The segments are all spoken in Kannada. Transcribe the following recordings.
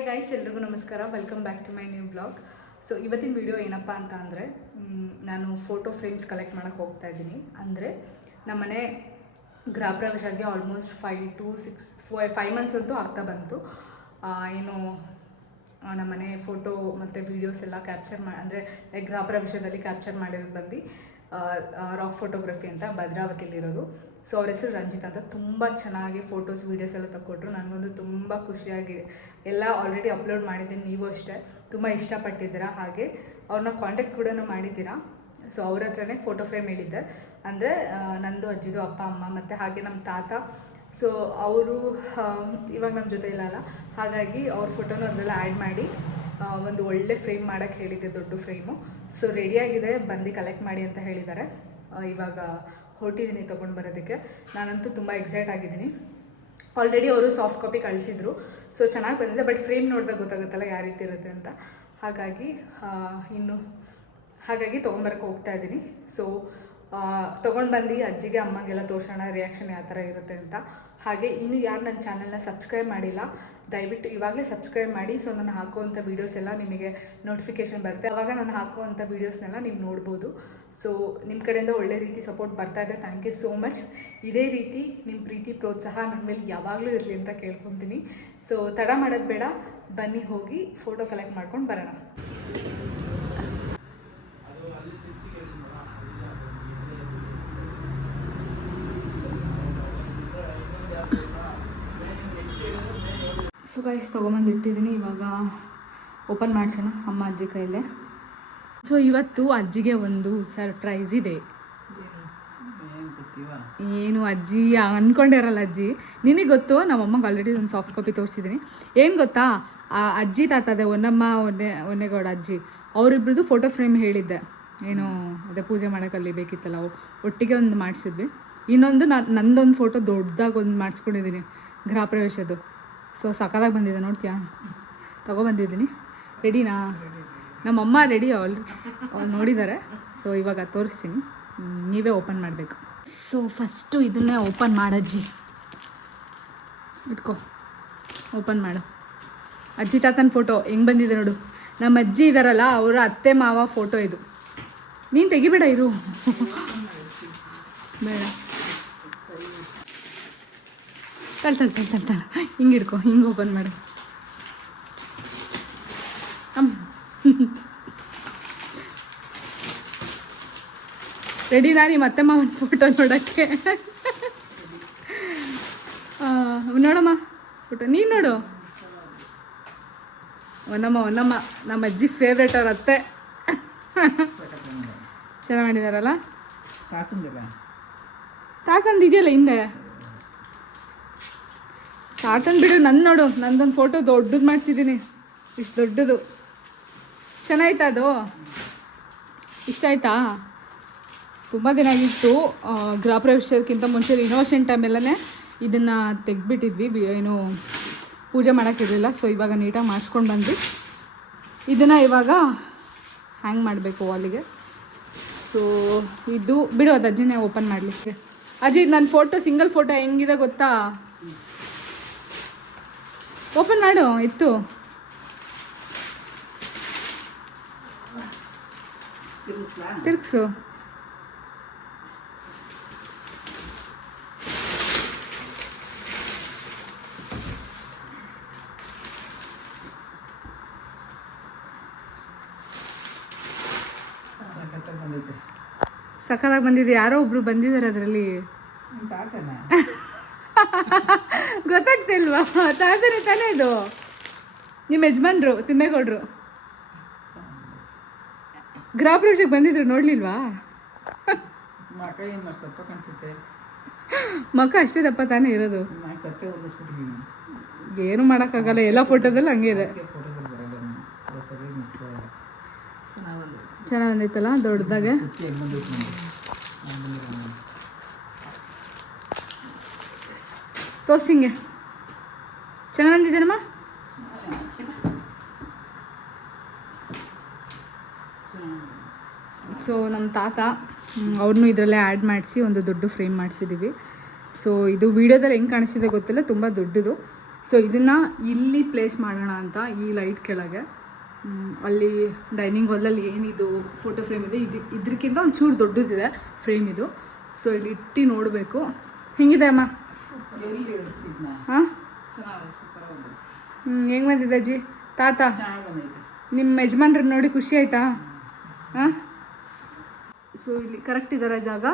ಹಾಯ್ ಗೈಸ್, ಎಲ್ರಿಗೂ ನಮಸ್ಕಾರ. Welcome back to my new blog. So ಇವತ್ತಿನ ವಿಡಿಯೋ ಏನಪ್ಪ ಅಂತ ಅಂದರೆ, ನಾನು ಫೋಟೋ ಫ್ರೇಮ್ಸ್ ಕಲೆಕ್ಟ್ ಮಾಡೋಕ್ಕೆ ಹೋಗ್ತಾ ಇದ್ದೀನಿ. ಅಂದರೆ ನಮ್ಮನೆ ಗೃಹ ಪ್ರವೇಶಕ್ಕೆ ಆಲ್ಮೋಸ್ಟ್ 5 ಮಂತ್ಸ್ ಅಂತೂ ಆಗ್ತಾ ಬಂತು. ಏನು ನಮ್ಮನೆ ಫೋಟೋ ಮತ್ತು ವೀಡಿಯೋಸ್ ಎಲ್ಲ ಕ್ಯಾಪ್ಚರ್ ಅಂದರೆ ಗೃಹ ಪ್ರವೇಶದಲ್ಲಿ ಕ್ಯಾಪ್ಚರ್ ಮಾಡಿರೋದು ಬಂದು ರಾಕ್ ಫೋಟೋಗ್ರಫಿ ಅಂತ ಭದ್ರಾವತಿಲಿರೋದು. ಸೊ ಅವ್ರ ಹೆಸರು ರಂಜಿತ್ ಅಂತ. ತುಂಬ ಚೆನ್ನಾಗಿ ಫೋಟೋಸ್ ವೀಡಿಯೋಸ್ ಎಲ್ಲ ತಗೊಟ್ರು. ನನಗೊಂದು ತುಂಬ ಖುಷಿಯಾಗಿದೆ. ಎಲ್ಲ ಆಲ್ರೆಡಿ ಅಪ್ಲೋಡ್ ಮಾಡಿದ್ದೀನಿ, ನೀವು ಅಷ್ಟೇ ತುಂಬ ಇಷ್ಟಪಟ್ಟಿದ್ದೀರಾ. ಹಾಗೆ ಅವ್ರನ್ನ ಕಾಂಟ್ಯಾಕ್ಟ್ ಕೂಡ ಮಾಡಿದ್ದೀರಾ. ಸೊ ಅವ್ರ ಹತ್ರನೇ ಫೋಟೋ ಫ್ರೇಮ್ ಹೇಳಿದ್ದೆ. ಅಂದರೆ ನಂದು ಅಜ್ಜಿದು ಅಪ್ಪ ಅಮ್ಮ ಮತ್ತು ಹಾಗೆ ನಮ್ಮ ತಾತ. ಸೊ ಅವರು ಇವಾಗ ನಮ್ಮ ಜೊತೆ ಇಲ್ಲ, ಹಾಗಾಗಿ ಅವ್ರ ಫೋಟೋನು ಅದೆಲ್ಲ ಆ್ಯಡ್ ಮಾಡಿ ಒಂದು ಒಳ್ಳೆ ಫ್ರೇಮ್ ಮಾಡೋಕ್ಕೆ ಹೇಳಿದ್ದೆ, ದೊಡ್ಡ ಫ್ರೇಮು. ಸೊ ರೆಡಿಯಾಗಿದೆ, ಬಂದು ಕಲೆಕ್ಟ್ ಮಾಡಿ ಅಂತ ಹೇಳಿದ್ದಾರೆ. ಇವಾಗ ಹೊರಟಿದ್ದೀನಿ ತೊಗೊಂಡು ಬರೋದಕ್ಕೆ. ನಾನಂತೂ ತುಂಬ ಎಕ್ಸೈಟ್ ಆಗಿದ್ದೀನಿ. ಆಲ್ರೆಡಿ ಅವರು ಸಾಫ್ಟ್ ಕಾಪಿ ಕಳಿಸಿದ್ರು. ಸೊ ಚೆನ್ನಾಗಿ ಬಂದಿದೆ, ಬಟ್ ಫ್ರೇಮ್ ನೋಡಿದಾಗ ಗೊತ್ತಾಗುತ್ತಲ್ಲ ಯಾವ ರೀತಿ ಇರುತ್ತೆ ಅಂತ. ಹಾಗಾಗಿ ತೊಗೊಂಬರಕ್ಕೆ ಹೋಗ್ತಾ ಇದ್ದೀನಿ. ಸೊ ತೊಗೊಂಡು ಬಂದು ಅಜ್ಜಿಗೆ ಅಮ್ಮಗೆಲ್ಲ ತೋರಿಸೋಣ ರಿಯಾಕ್ಷನ್ ಯಾವ ಥರ ಇರುತ್ತೆ ಅಂತ. ಹಾಗೆ ಇನ್ನು ಯಾರು ನನ್ನ ಚಾನಲ್ನ ಸಬ್ಸ್ಕ್ರೈಬ್ ಮಾಡಿಲ್ಲ, ದಯವಿಟ್ಟು ಇವಾಗಲೇ ಸಬ್ಸ್ಕ್ರೈಬ್ ಮಾಡಿ. ಸೊ ನಾನು ಹಾಕುವಂಥ ವೀಡಿಯೋಸ್ ಎಲ್ಲ ನಿಮಗೆ ನೋಟಿಫಿಕೇಷನ್ ಬರುತ್ತೆ. ಆವಾಗ ನಾನು ಹಾಕುವಂಥ ವೀಡಿಯೋಸ್ನೆಲ್ಲ ನೀವು ನೋಡ್ಬೋದು. ಸೊ ನಿಮ್ಮ ಕಡೆಯಿಂದ ಒಳ್ಳೆ ರೀತಿ ಸಪೋರ್ಟ್ ಬರ್ತಾ ಇದೆ. Thank you so much. ಇದೇ ರೀತಿ ನಿಮ್ಮ ಪ್ರೀತಿ ಪ್ರೋತ್ಸಾಹ ನನ್ನ ಮೇಲೆ ಯಾವಾಗಲೂ ಇರಲಿ ಅಂತ ಕೇಳ್ಕೊತೀನಿ. ಸೊ ತಡ ಮಾಡೋದು ಬೇಡ, ಬನ್ನಿ ಹೋಗಿ ಫೋಟೋ ಕಲೆಕ್ಟ್ ಮಾಡ್ಕೊಂಡು ಬರೋಣ. ಸೊ ಗೈಸ್, ತೊಗೊಂಬಂದು ಇಟ್ಟಿದ್ದೀನಿ. ಇವಾಗ ಓಪನ್ ಮಾಡಿಸೋಣ ಅಮ್ಮ ಅಜ್ಜಿ ಕೈಯಲ್ಲೇ. ಸೊ ಇವತ್ತು ಅಜ್ಜಿಗೆ ಒಂದು ಸರ್ಪ್ರೈಸ್ ಇದೆ. ಏನು ಅಜ್ಜಿ ಅಂದ್ಕೊಂಡಿರಲ್ಲ ಅಜ್ಜಿ, ನಿನಗೆ ಗೊತ್ತು. ನಮ್ಮಮ್ಮಗೆ ಆಲ್ರೆಡಿ ಒಂದು ಸಾಫ್ಟ್ ಕಾಪಿ ತೋರಿಸಿದ್ದೀನಿ. ಏನು ಗೊತ್ತಾ, ಆ ಅಜ್ಜಿ ತಾತದೆ ಹೊನ್ನಮ್ಮ ಹೊನ್ನೇಗೌಡ ಅಜ್ಜಿ, ಅವರಿಬ್ರದ್ದು ಫೋಟೋ ಫ್ರೇಮ್ ಹೇಳಿದ್ದೆ. ಏನು ಅದೇ ಪೂಜೆ ಮಾಡೋಕ್ಕಲ್ಲಿ ಬೇಕಿತ್ತಲ್ಲ, ಒಟ್ಟಿಗೆ ಒಂದು ಮಾಡಿಸಿದ್ವಿ. ಇನ್ನೊಂದು ನಂದೊಂದು ಫೋಟೋ ದೊಡ್ಡದಾಗಿ ಒಂದು ಮಾಡಿಸ್ಕೊಂಡಿದ್ದೀನಿ ಗೃಹ ಪ್ರವೇಶದ್ದು. ಸೊ ಸಖತ್ತಾಗಿ ಬಂದಿದೆ, ನೋಡ್ತೀಯಾ? ತೊಗೊಬಂದಿದ್ದೀನಿ. ರೆಡಿನಾ? ನಮ್ಮಮ್ಮ ರೆಡಿ, ಅವ್ರು ನೋಡಿದ್ದಾರೆ. ಸೊ ಇವಾಗ ತೋರಿಸ್ತೀನಿ, ನೀವೇ ಓಪನ್ ಮಾಡಬೇಕು. ಸೊ ಫಸ್ಟು ಇದನ್ನೇ ಓಪನ್ ಮಾಡಜ್ಜಿ, ಇಟ್ಕೋ, ಓಪನ್ ಮಾಡು. ಅಜ್ಜಿ ತಾತನ ಫೋಟೋ ಹೆಂಗೆ ಬಂದಿದೆ ನೋಡು. ನಮ್ಮ ಅಜ್ಜಿ ಇದ್ದಾರಲ್ಲ, ಅವರ ಅತ್ತೆ ಮಾವ ಫೋಟೋ ಇದು. ನೀನು ತೆಗಿಬೇಡ, ಇರು, ಬೇಡ. ತಲ್ ಹಿಂಗೆ ಇಡ್ಕೊ, ಹಿಂಗೆ ಓಪನ್ ಮಾಡು. ರೆಡಿನಾ ನಿಮ್ಮ ಅತ್ತೆ ಮಾವನ ಫೋಟೋ ನೋಡೋಕ್ಕೆ? ನೋಡಮ್ಮ ಫೋಟೋ, ನೀನು ನೋಡು. ಹೊನ್ನಮ್ಮ ನಮ್ಮ ಅಜ್ಜಿ ಫೇವ್ರೇಟ್, ಅವ್ರ ಅತ್ತೆ. ಚೆನ್ನಾಗಿ ಮಾಡಿದಾರಲ್ಲ? ತಾತಂದು ಇದೆಯಲ್ಲ ಹಿಂದೆ, ತಾತಂದು ಬಿಡು. ನನ್ನ ನೋಡು, ನಂದೊಂದು ಫೋಟೋ ದೊಡ್ಡದು ಮಾಡಿಸಿದ್ದೀನಿ, ಇಷ್ಟು ದೊಡ್ಡದು. ಚೆನ್ನಾಯ್ತಾ ಅದು? ಇಷ್ಟ ಆಯ್ತಾ? ತುಂಬ ದಿನ ಆಗಿತ್ತು. ಗೃಹ ಪ್ರವೇಶಕ್ಕಿಂತ ಮುಂಚೆ ರಿನೋವೇಷನ್ ಟೈಮೆಲ್ಲೇ ಇದನ್ನು ತೆಗ್ದುಬಿಟ್ಟಿದ್ವಿ, ಏನು ಪೂಜೆ ಮಾಡೋಕ್ಕಿರಲಿಲ್ಲ. ಸೊ ಇವಾಗ ನೀಟಾಗಿ ಮಾಡಿಸ್ಕೊಂಡು ಬಂದು ಇದನ್ನು ಇವಾಗ ಹ್ಯಾಂಗ್ ಮಾಡಬೇಕು ವಾಲಿಗೆ. ಸೊ ಇದು ಬಿಡು, ಅದು ಅಜ್ಜಿನೇ ಓಪನ್ ಮಾಡಲಿಕ್ಕೆ. ಅಜ್ಜಿ, ನನ್ನ ಫೋಟೋ ಸಿಂಗಲ್ ಫೋಟೋ ಹೆಂಗಿದೆ ಗೊತ್ತಾ? ಓಪನ್ ಮಾಡು, ಇತ್ತು. ತಿರ್ಗಿಸು. ಸಖತ್ತಾಗಿ ಬಂದಿದೆ. ಯಾರೋ ಒಬ್ರು ಬಂದಿದ್ದಾರೆ ಅದರಲ್ಲಿ. ಗೊತ್ತಾಗ್ತಿಲ್ವಾ? ತಾತನೇ ತಾನೇ ಇದು. ನಿಮ್ಮ ಯಜಮಾನ್ರು ತಿಮ್ಮೇಗೌಡರು ಗೃಹ ಪ್ರವೇಶಕ್ಕೆ ಬಂದಿದ್ರು, ನೋಡ್ಲಿಲ್ವಾ? ಮಕ್ಕ ಅಷ್ಟೇ ದಪ್ಪ ತಾನೇ ಇರೋದು. ಏನು ಮಾಡೋಕ್ಕಾಗಲ್ಲ, ಎಲ್ಲ ಫೋಟೋದಲ್ಲಿ ಹಂಗೆ ಇದೆ. ಚೆನ್ನಾಗಿ ಬಂದೈತಲ್ಲ ದೊಡ್ಡದಾಗ. ತೋರ್ಸಿಂಗೆ ಚೆನ್ನಾಗಿ ಬಂದಿದ್ದೇನಮ್ಮ? ಸೊ ನಮ್ಮ ತಾತ ಅವ್ರನ್ನೂ ಇದರಲ್ಲೇ ಆ್ಯಡ್ ಮಾಡಿಸಿ ಒಂದು ದೊಡ್ಡ ಫ್ರೇಮ್ ಮಾಡಿಸಿದ್ದೀವಿ. ಸೊ ಇದು ವೀಡಿಯೋದಲ್ಲಿ ಹೆಂಗೆ ಕಾಣಿಸ್ತಿದೆ ಗೊತ್ತಿಲ್ಲ, ತುಂಬ ದೊಡ್ಡದು. ಸೊ ಇದನ್ನು ಇಲ್ಲಿ ಪ್ಲೇಸ್ ಮಾಡೋಣ ಅಂತ ಈ ಲೈಟ್ ಕೆಳಗೆ. ಅಲ್ಲಿ ಡೈನಿಂಗ್ ಹಾಲಲ್ಲಿ ಏನಿದು ಫೋಟೋ ಫ್ರೇಮ್ ಇದೆ, ಇದಕ್ಕಿಂತ ಒಂಚೂರು ದೊಡ್ಡದಿದೆ ಫ್ರೇಮ್ ಇದು. ಸೊ ಇಲ್ಲಿ ಇಟ್ಟು ನೋಡಬೇಕು. ಹೆಂಗಿದೆ ಅಮ್ಮ? ಹಾಂ, ಹೆಂಗೆ ಬಂದಿದೆ ಅಜ್ಜಿ? ತಾತ ನಿಮ್ಮ ಯಜಮಾನ್ರ ನೋಡಿ ಖುಷಿ ಆಯ್ತಾ? ಹಾಂ, ಸೊ ಇಲ್ಲಿ ಕರೆಕ್ಟ್ ಇದ್ದಾರೆ ಜಾಗ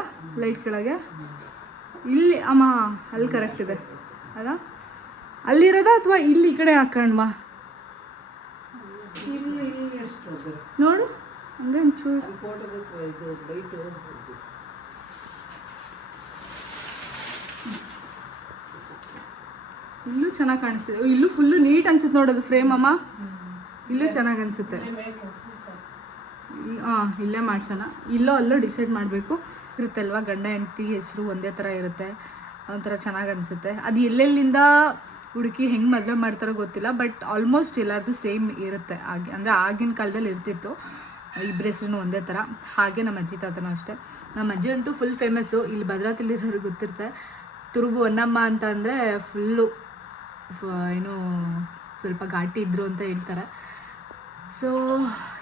ಲೈಟ್ ಕೆಳಗೆ. ಇಲ್ಲಿ ಅಮ್ಮ ಅಲ್ಲಿ ಕರೆಕ್ಟ್ ಇದೆ ಅಲ್ಲ? ಅಲ್ಲಿರೋದಾ ಅಥವಾ ಇಲ್ಲಿ ಈ ಕಡೆ ಹಾಕೋಣವಾ? ನೋಡು ಹಂಗೆ ಒಂಚೂರು. ಇಲ್ಲೂ ಚೆನ್ನಾಗಿ ಕಾಣಿಸ್ತಿದೆ. ಇಲ್ಲೂ ಫುಲ್ಲು ನೀಟ್ ಅನ್ಸುತ್ತೆ ನೋಡೋದು ಫ್ರೇಮ್ ಅಮ್ಮ. ಇಲ್ಲೂ ಚೆನ್ನಾಗಿ ಅನಿಸುತ್ತೆ. ಹಾಂ, ಇಲ್ಲೇ ಮಾಡ್ಸೋಣ. ಇಲ್ಲೋ ಅಲ್ಲೋ ಡಿಸೈಡ್ ಮಾಡಬೇಕು. ಇರುತ್ತಲ್ವ, ಗಂಡ ಹೆಂಡತಿ ಹೆಸರು ಒಂದೇ ಥರ ಇರುತ್ತೆ, ಒಂಥರ ಚೆನ್ನಾಗಿ ಅನಿಸುತ್ತೆ. ಅದು ಎಲ್ಲೆಲ್ಲಿಂದ ಹುಡುಕಿ ಹೆಂಗೆ ಮದುವೆ ಮಾಡ್ತಾರೋ ಗೊತ್ತಿಲ್ಲ, ಬಟ್ ಆಲ್ಮೋಸ್ಟ್ ಎಲ್ಲರದು ಸೇಮ್ ಇರುತ್ತೆ. ಹಾಗೆ ಅಂದರೆ ಆಗಿನ ಕಾಲದಲ್ಲಿ ಇರ್ತಿತ್ತು, ಇಬ್ಬರ ಹೆಸ್ರು ಒಂದೇ ಥರ. ಹಾಗೆ ನಮ್ಮ ಅಜ್ಜಿ ತಾತನೂ ಅಷ್ಟೇ. ನಮ್ಮ ಅಜ್ಜಿ ಅಂತೂ ಫುಲ್ ಫೇಮಸ್ಸು. ಇಲ್ಲಿ ಭದ್ರಾವತಿಲಿರೋರಿಗೆ ಗೊತ್ತಿರುತ್ತೆ. ತುರುಬು ಹೊನ್ನಮ್ಮ ಅಂತ ಅಂದರೆ ಫುಲ್ಲು ಏನು ಸ್ವಲ್ಪ ಘಾಟಿ ಇದ್ದರು ಅಂತ ಹೇಳ್ತಾರೆ. ಸೊ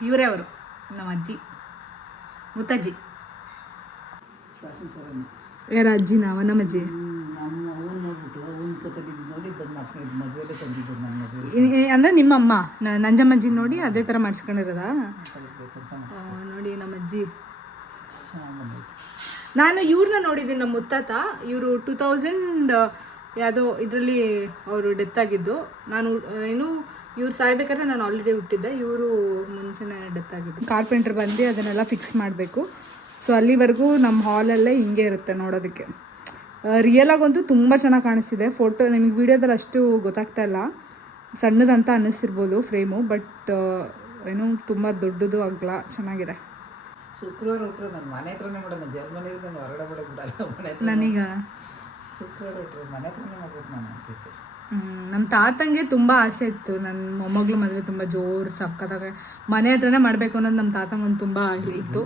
ಇವರೇ ಅವರು ನಮ್ಮ ಅಜ್ಜಿ, ಮುತ್ತಜ್ಜಿ. ಯಾರ ಅಜ್ಜಿ? ನಮ್ಮ ಅಜ್ಜಿ ಅಂದರೆ ನಿಮ್ಮಮ್ಮ ನಂಜಮ್ಮಜ್ಜಿ ನೋಡಿ ಅದೇ ಥರ ಮಾಡಿಸ್ಕೊಂಡಿರೋದಾ? ನೋಡಿ ನಮ್ಮ ಅಜ್ಜಿ. ನಾನು ಇವ್ರನ್ನ ನೋಡಿದ್ದೀನಿ, ನಮ್ಮ ಮುತ್ತಾತ. ಇವರು 2000 ಯಾವುದೋ ಇದರಲ್ಲಿ ಅವರು ಡೆತ್ ಆಗಿದ್ದು. ನಾನು ಏನು ಇವ್ರು ಸಾಯ್ಬೇಕಾದ್ರೆ ನಾನು ಆಲ್ರೆಡಿ ಹುಟ್ಟಿದ್ದೆ, ಇವರು ಮುಂಚೆನೇ ಡೆತ್ ಆಗಿದ್ದು. ಕಾರ್ಪೆಂಟ್ರ್ ಬಂದು ಅದನ್ನೆಲ್ಲ ಫಿಕ್ಸ್ ಮಾಡಬೇಕು. ಸೊ ಅಲ್ಲಿವರೆಗೂ ನಮ್ಮ ಹಾಲಲ್ಲೇ ಹಿಂಗೆ ಇರುತ್ತೆ ನೋಡೋದಕ್ಕೆ. ರಿಯಲಾಗಂತೂ ತುಂಬ ಚೆನ್ನಾಗಿ ಕಾಣಿಸ್ತಿದೆ. ಫೋಟೋ ನಿಮಗೆ ವೀಡಿಯೋದಲ್ಲಿ ಅಷ್ಟು ಗೊತ್ತಾಗ್ತಾ ಇಲ್ಲ, ಸಣ್ಣದಂತ ಅನ್ನಿಸ್ತಿರ್ಬೋದು ಫ್ರೇಮು, ಬಟ್ ಏನು ತುಂಬ ದೊಡ್ಡದು ಅಗಲ ಚೆನ್ನಾಗಿದೆ. ಶುಕ್ರವಾರ ಹುಟ್ಟರೆ ನನ್ನ ಮನೆ ಹತ್ರನೇ ಮಾಡೋಣ, ಜರ್ಮನಿಗೆ ನಾನು ಹೊರಗಡೆ ಬಿಡಲ್ಲ. ನನಗ ಶುಕ್ರವಾರ ಹುಟ್ಟರೆ ಮನೆ ಹತ್ರನೇ ಮಾಡ್ಬೇಕು ನಾನು ಅಂತಿತ್ತು. ನಮ್ಮ ತಾತಂಗೆ ತುಂಬ ಆಸೆ ಇತ್ತು, ನನ್ನ ಮೊಮ್ಮಗಳು ಮದುವೆ ತುಂಬ ಜೋರು ಸಕ್ಕತ್ತಾಗ ಮನೆ ಹತ್ರನೇ ಮಾಡಬೇಕು ಅನ್ನೋದು ನಮ್ಮ ತಾತಂಗೊಂದು ತುಂಬ ಇತ್ತು.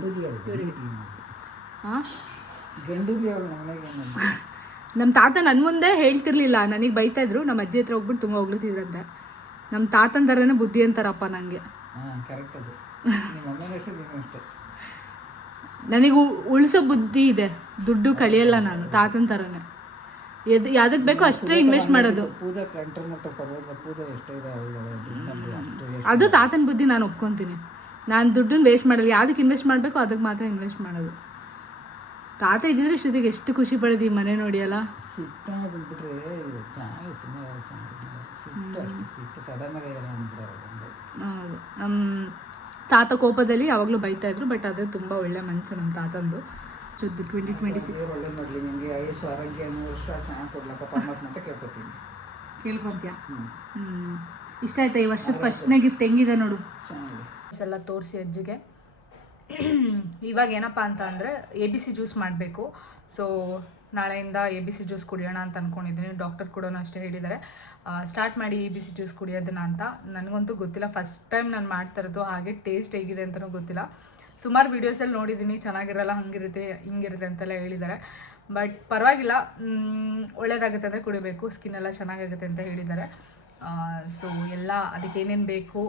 ಹಾಂ, ನಮ್ಮ ತಾತ ನನ್ನ ಮುಂದೆ ಹೇಳ್ತಿರ್ಲಿಲ್ಲ, ನನಗೆ ಬೈತಾಯಿದ್ರು. ನಮ್ಮ ಅಜ್ಜಿ ಹತ್ರ ಹೋಗ್ಬಿಟ್ಟು ತುಂಬ ಹೊಗ್ಳುತ್ತಿದ್ರಂತೆ. ನಮ್ಮ ತಾತನ ಥರನೇ ಬುದ್ಧಿ ಅಂತಾರಪ್ಪ ನನಗೆ. ನನಗೆ ಉಳಿಸೋ ಬುದ್ಧಿ ಇದೆ, ದುಡ್ಡು ಕಳಿಯಲ್ಲ ನಾನು. ತಾತನ ಥರನೇ ಯಾವುದಕ್ಕೆ ಬೇಕೋ ಅಷ್ಟೇ ಇನ್ವೆಸ್ಟ್ ಮಾಡೋದು. ಅದು ತಾತನ ಬುದ್ಧಿ, ನಾನು ಒಪ್ಕೊತೀನಿ. ನಾನು ದುಡ್ಡನ್ನ ವೇಸ್ಟ್ ಮಾಡಲ್ಲ, ಯಾವುದಕ್ಕೆ ಇನ್ವೆಸ್ಟ್ ಮಾಡಬೇಕು ಅದಕ್ಕೆ ಮಾತ್ರ ಇನ್ವೆಸ್ಟ್ ಮಾಡೋದು. ತಾತ ಇದ್ದಿದ್ರೆ ಇಷ್ಟೊತ್ತಿಗೆ ಎಷ್ಟು ಖುಷಿ ಪಡೆದು ಮನೆ ನೋಡಿ ಅಲ್ಲ. ಹೌದು, ನಮ್ಮ ತಾತ ಕೋಪದಲ್ಲಿ ಯಾವಾಗಲೂ ಬೈತಾಯಿದ್ರು, ಬಟ್ ಅದು ತುಂಬ ಒಳ್ಳೆ ಮನಸ್ಸು ನಮ್ಮ ತಾತಂದು. 2026 ಒಳ್ಳೆ ಮಾಡಲಿ, ನಿಮಗೆ ಆಯುಷ್ ಆರೋಗ್ಯ 100 ವರ್ಷ ಚೆನ್ನಾಗಿ ಕೊಡ್ಲಪ್ಪ ಪರಮಾತ್ಮ ಅಂತ ಕೇಳ್ಕೊತೀನಿ. ಕೇಳ್ಕೊತೀಯ? ಇಷ್ಟ ಆಯ್ತಾ ಈ ವರ್ಷದ ಫಸ್ಟ್ನೇ ಗಿಫ್ಟ್? ಹೆಂಗಿದೆ ನೋಡು, ಎಲ್ಲ ತೋರಿಸಿ ಅಜ್ಜಿಗೆ. ಇವಾಗ ಏನಪ್ಪ ಅಂತ ಅಂದರೆ ABC ಜ್ಯೂಸ್ ಮಾಡಬೇಕು. ಸೊ ನಾಳೆಯಿಂದ ABC ಜ್ಯೂಸ್ ಕುಡಿಯೋಣ ಅಂತ ಅಂದ್ಕೊಂಡಿದ್ದೀನಿ. ಡಾಕ್ಟರ್ ಕೂಡ ಅಷ್ಟೇ ಹೇಳಿದ್ದಾರೆ, ಸ್ಟಾರ್ಟ್ ಮಾಡಿ ABC ಜ್ಯೂಸ್ ಕುಡಿಯೋದನ್ನ ಅಂತ. ನನಗಂತೂ ಗೊತ್ತಿಲ್ಲ, ಫಸ್ಟ್ ಟೈಮ್ ನಾನು ಮಾಡ್ತಾ ಇರೋದು. ಹಾಗೆ ಟೇಸ್ಟ್ ಹೇಗಿದೆ ಅಂತಲೂ ಗೊತ್ತಿಲ್ಲ. ಸುಮಾರು ವೀಡಿಯೋಸಲ್ಲಿ ನೋಡಿದ್ದೀನಿ, ಚೆನ್ನಾಗಿರಲ್ಲ, ಹಂಗಿರುತ್ತೆ ಹಿಂಗಿರುತ್ತೆ ಅಂತೆಲ್ಲ ಹೇಳಿದ್ದಾರೆ. ಬಟ್ ಪರವಾಗಿಲ್ಲ, ಒಳ್ಳೆಯದಾಗುತ್ತೆ ಅಂದರೆ ಕುಡಿಬೇಕು, ಸ್ಕಿನ್ನೆಲ್ಲ ಚೆನ್ನಾಗಾಗುತ್ತೆ ಅಂತ ಹೇಳಿದ್ದಾರೆ. ಸೊ ಎಲ್ಲ ಅದಕ್ಕೆ ಏನೇನು ಬೇಕು,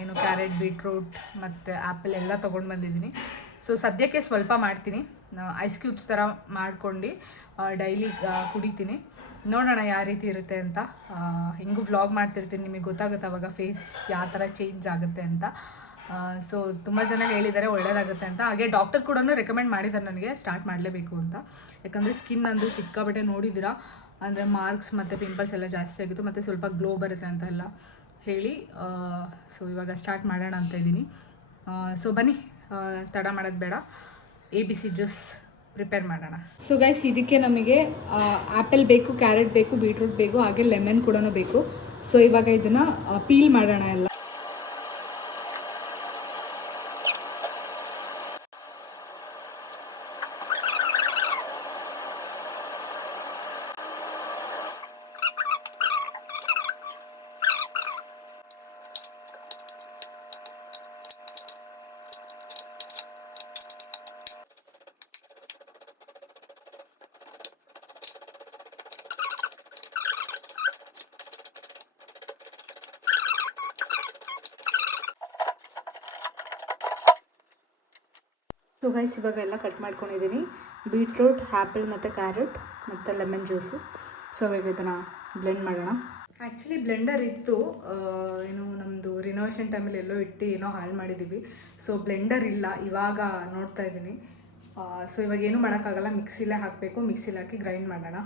ಏನು ಕ್ಯಾರೆಟ್, ಬೀಟ್ರೂಟ್ ಮತ್ತು ಆ್ಯಪಲ್ ಎಲ್ಲ ತೊಗೊಂಡು ಬಂದಿದ್ದೀನಿ. ಸೊ ಸದ್ಯಕ್ಕೆ ಸ್ವಲ್ಪ ಮಾಡ್ತೀನಿ, ಐಸ್ ಕ್ಯೂಬ್ಸ್ ಥರ ಮಾಡ್ಕೊಂಡು ಡೈಲಿ ಕುಡಿತೀನಿ. ನೋಡೋಣ ಯಾವ ರೀತಿ ಇರುತ್ತೆ ಅಂತ. ಹೆಂಗೂ ವ್ಲಾಗ್ ಮಾಡ್ತಿರ್ತೀನಿ, ನಿಮಗೆ ಗೊತ್ತಾಗುತ್ತೆ ಅವಾಗ ಫೇಸ್ ಯಾವ ಥರ ಚೇಂಜ್ ಆಗುತ್ತೆ ಅಂತ. ಸೊ ತುಂಬ ಜನ ಹೇಳಿದ್ದಾರೆ ಒಳ್ಳೆಯದಾಗುತ್ತೆ ಅಂತ. ಹಾಗೆ ಡಾಕ್ಟರ್ ಕೂಡ ರೆಕಮೆಂಡ್ ಮಾಡಿದ್ದಾರೆ ನನಗೆ ಸ್ಟಾರ್ಟ್ ಮಾಡಲೇಬೇಕು ಅಂತ. ಯಾಕಂದರೆ ಸ್ಕಿನ್ ಅಂದು ಸಿಕ್ಕಾಬಟ್ಟೆ ನೋಡಿದ್ದೀರಾ, ಅಂದರೆ ಮಾರ್ಕ್ಸ್ ಮತ್ತು ಪಿಂಪಲ್ಸ್ ಎಲ್ಲ ಜಾಸ್ತಿ ಆಗಿತ್ತು, ಮತ್ತು ಸ್ವಲ್ಪ ಗ್ಲೋ ಬರುತ್ತೆ ಅಂತ ಎಲ್ಲ ಹೇಳಿ. ಸೊ ಇವಾಗ ಸ್ಟಾರ್ಟ್ ಮಾಡೋಣ ಅಂತ ಇದ್ದೀನಿ. ಸೊ ಬನ್ನಿ, ತಡ ಮಾಡೋದು ಬೇಡ, ABC ಜ್ಯೂಸ್ ಪ್ರಿಪೇರ್ ಮಾಡೋಣ. ಸೊ ಗೈಸ್, ಇದಕ್ಕೆ ನಮಗೆ ಆ್ಯಪಲ್ ಬೇಕು, ಕ್ಯಾರೆಟ್ ಬೇಕು, ಬೀಟ್ರೂಟ್ ಬೇಕು, ಹಾಗೆ ಲೆಮನ್ ಕೂಡ ಬೇಕು. ಸೊ ಇವಾಗ ಇದನ್ನು ಪೀಲ್ ಮಾಡೋಣ ಎಲ್ಲ. ಸೊ ಗೈಸ್ ಇವಾಗ ಎಲ್ಲ ಕಟ್ ಮಾಡ್ಕೊಂಡಿದ್ದೀನಿ. ಬೀಟ್ರೂಟ್, ಆ್ಯಪಲ್ ಮತ್ತು ಕ್ಯಾರೆಟ್ ಮತ್ತು ಲೆಮನ್ ಜ್ಯೂಸು. ಸೊ ಇವಾಗ ಇದನ್ನು ಬ್ಲೆಂಡ್ ಮಾಡೋಣ. ಆ್ಯಕ್ಚುಲಿ ಬ್ಲೆಂಡರ್ ಇತ್ತು, ಏನು ನಮ್ಮದು ರಿನೋವೇಷನ್ ಟೈಮಲ್ಲಿ ಎಲ್ಲೋ ಇಟ್ಟು ಏನೋ ಹಾಳು ಮಾಡಿದ್ದೀವಿ. ಸೊ ಬ್ಲೆಂಡರ್ ಇಲ್ಲ, ಇವಾಗ ನೋಡ್ತಾ ಇದ್ದೀನಿ. ಸೊ ಇವಾಗ ಏನೂ ಮಾಡೋಕ್ಕಾಗಲ್ಲ, ಮಿಕ್ಸಿಲೇ ಹಾಕಬೇಕು. ಮಿಕ್ಸಿಲಿ ಹಾಕಿ ಗ್ರೈಂಡ್ ಮಾಡೋಣ.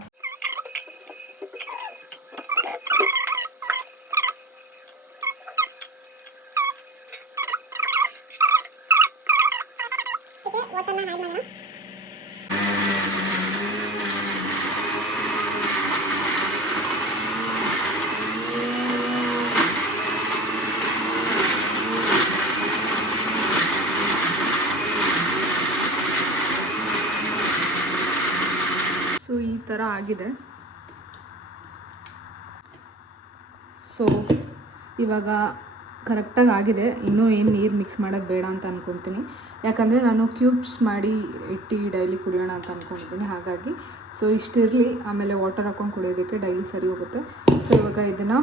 ಸೊ ಈ ಥರ ಆಗಿದೆ. ಸೊ ಇವಾಗ ಕರೆಕ್ಟಾಗಿ ಆಗಿದೆ. ಇನ್ನೂ ಏನು ನೀರು ಮಿಕ್ಸ್ ಮಾಡೋದು ಬೇಡ ಅಂತ ಅಂದ್ಕೊತೀನಿ, ಯಾಕಂದರೆ ನಾನು ಕ್ಯೂಬ್ಸ್ ಮಾಡಿ ಇಟ್ಟು ಡೈಲಿ ಕುಡಿಯೋಣ ಅಂತ ಅಂದ್ಕೊತೀನಿ. ಹಾಗಾಗಿ ಸೊ ಇಷ್ಟಿರಲಿ, ಆಮೇಲೆ ವಾಟರ್ ಹಾಕ್ಕೊಂಡು ಕುಡಿಯೋದಕ್ಕೆ ಡೈಲಿ ಸರಿ ಹೋಗುತ್ತೆ. ಸೊ ಇವಾಗ ಇದನ್ನು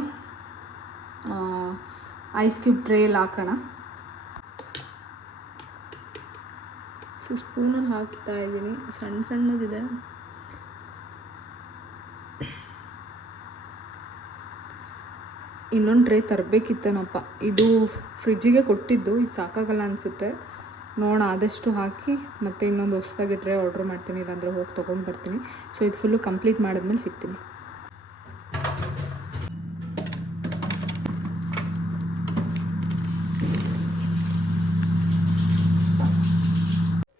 ಐಸ್ ಕ್ಯೂಬ್ ಟ್ರೇಯಲ್ಲಿ ಹಾಕೋಣ. ಸೊ ಸ್ಪೂನಲ್ಲಿ ಹಾಕ್ತಾ ಇದ್ದೀನಿ, ಸಣ್ಣ ಸಣ್ಣದಿದೆ. ಇನ್ನೊಂದು ಟ್ರೇ ತರಬೇಕಿತ್ತೇನಪ್ಪ, ಇದು ಫ್ರಿಜ್ಜಿಗೆ ಕೊಟ್ಟಿದ್ದು, ಇದು ಸಾಕಾಗಲ್ಲ ಅನಿಸುತ್ತೆ. ನೋಡೋಣ, ಆದಷ್ಟು ಹಾಕಿ ಮತ್ತು ಇನ್ನೊಂದು ಹೊಸದಾಗಿ ಟ್ರೇ ಆರ್ಡ್ರ್ ಮಾಡ್ತೀನಿ, ಇಲ್ಲಾಂದರೆ ಹೋಗಿ ತೊಗೊಂಡು ಬರ್ತೀನಿ. ಸೊ ಇದು ಫುಲ್ಲು ಕಂಪ್ಲೀಟ್ ಮಾಡಿದ್ಮೇಲೆ ಸಿಗ್ತೀನಿ.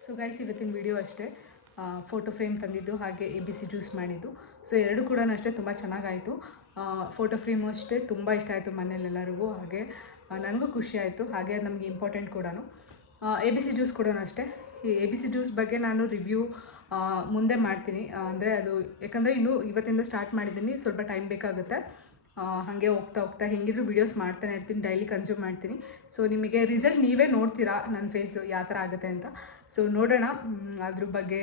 ಸೊ ಗೈಸ್ ಇವತ್ತಿನ ವಿಡಿಯೋ ಅಷ್ಟೇ. ಫೋಟೋ ಫ್ರೇಮ್ ತಂದಿದ್ದು, ಹಾಗೆ ABC ಜ್ಯೂಸ್ ಮಾಡಿದ್ದು. ಸೊ ಎರಡು ಕೂಡ ಅಷ್ಟೇ ತುಂಬ ಚೆನ್ನಾಗಾಯಿತು. ಫೋಟೋ ಫ್ರೇಮು ಅಷ್ಟೇ ತುಂಬ ಇಷ್ಟ ಆಯಿತು ಮನೇಲೆಲ್ಲರಿಗೂ, ಹಾಗೆ ನನಗೂ ಖುಷಿ ಆಯಿತು. ಹಾಗೆ ಅದು ನಮಗೆ ಇಂಪಾರ್ಟೆಂಟ್ ಕೂಡ. ABC ಜ್ಯೂಸ್ ಕೂಡ ಅಷ್ಟೇ. ಈ ABC ಜ್ಯೂಸ್ ಬಗ್ಗೆ ನಾನು ರಿವ್ಯೂ ಮುಂದೆ ಮಾಡ್ತೀನಿ. ಅಂದರೆ ಅದು ಯಾಕಂದರೆ ಇನ್ನೂ ಇವತ್ತಿಂದ ಸ್ಟಾರ್ಟ್ ಮಾಡಿದ್ದೀನಿ, ಸ್ವಲ್ಪ ಟೈಮ್ ಬೇಕಾಗುತ್ತೆ. ಹಾಗೆ ಹೋಗ್ತಾ ಹೋಗ್ತಾ ಹೆಂಗಿದ್ರು ವೀಡಿಯೋಸ್ ಮಾಡ್ತಾನೆ ಇರ್ತೀನಿ, ಡೈಲಿ ಕನ್ಸ್ಯೂಮ್ ಮಾಡ್ತೀನಿ. ಸೊ ನಿಮಗೆ ರಿಸಲ್ಟ್ ನೀವೇ ನೋಡ್ತೀರಾ ನನ್ನ ಫೇಸು ಯಾವ ಥರ ಆಗುತ್ತೆ ಅಂತ. ಸೊ ನೋಡೋಣ, ಅದ್ರ ಬಗ್ಗೆ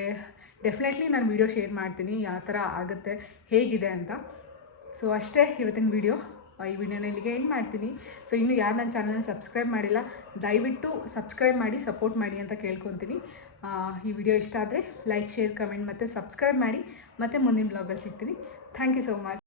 ಡೆಫಿನೆಟ್ಲಿ ನಾನು ವೀಡಿಯೋ ಶೇರ್ ಮಾಡ್ತೀನಿ, ಯಾವ ಥರ ಆಗುತ್ತೆ, ಹೇಗಿದೆ ಅಂತ. ಸೊ ಅಷ್ಟೇ ಇವತ್ತಿನ ವೀಡಿಯೋ. ಈ ವಿಡಿಯೋನ ಇಲ್ಲಿಗೆ ಎಂಡ್ ಮಾಡ್ತೀನಿ. ಸೊ ಇನ್ನೂ ಯಾರು ನನ್ನ ಚಾನಲ್ನ ಸಬ್ಸ್ಕ್ರೈಬ್ ಮಾಡಿಲ್ಲ, ದಯವಿಟ್ಟು ಸಬ್ಸ್ಕ್ರೈಬ್ ಮಾಡಿ, ಸಪೋರ್ಟ್ ಮಾಡಿ ಅಂತ ಕೇಳ್ಕೊತೀನಿ. ಈ ವಿಡಿಯೋ ಇಷ್ಟ ಆದರೆ ಲೈಕ್, ಶೇರ್, ಕಮೆಂಟ್ ಮತ್ತು ಸಬ್ಸ್ಕ್ರೈಬ್ ಮಾಡಿ. ಮತ್ತು ಮುಂದಿನ ಬ್ಲಾಗಲ್ಲಿ ಸಿಗ್ತೀನಿ. Thank you so much.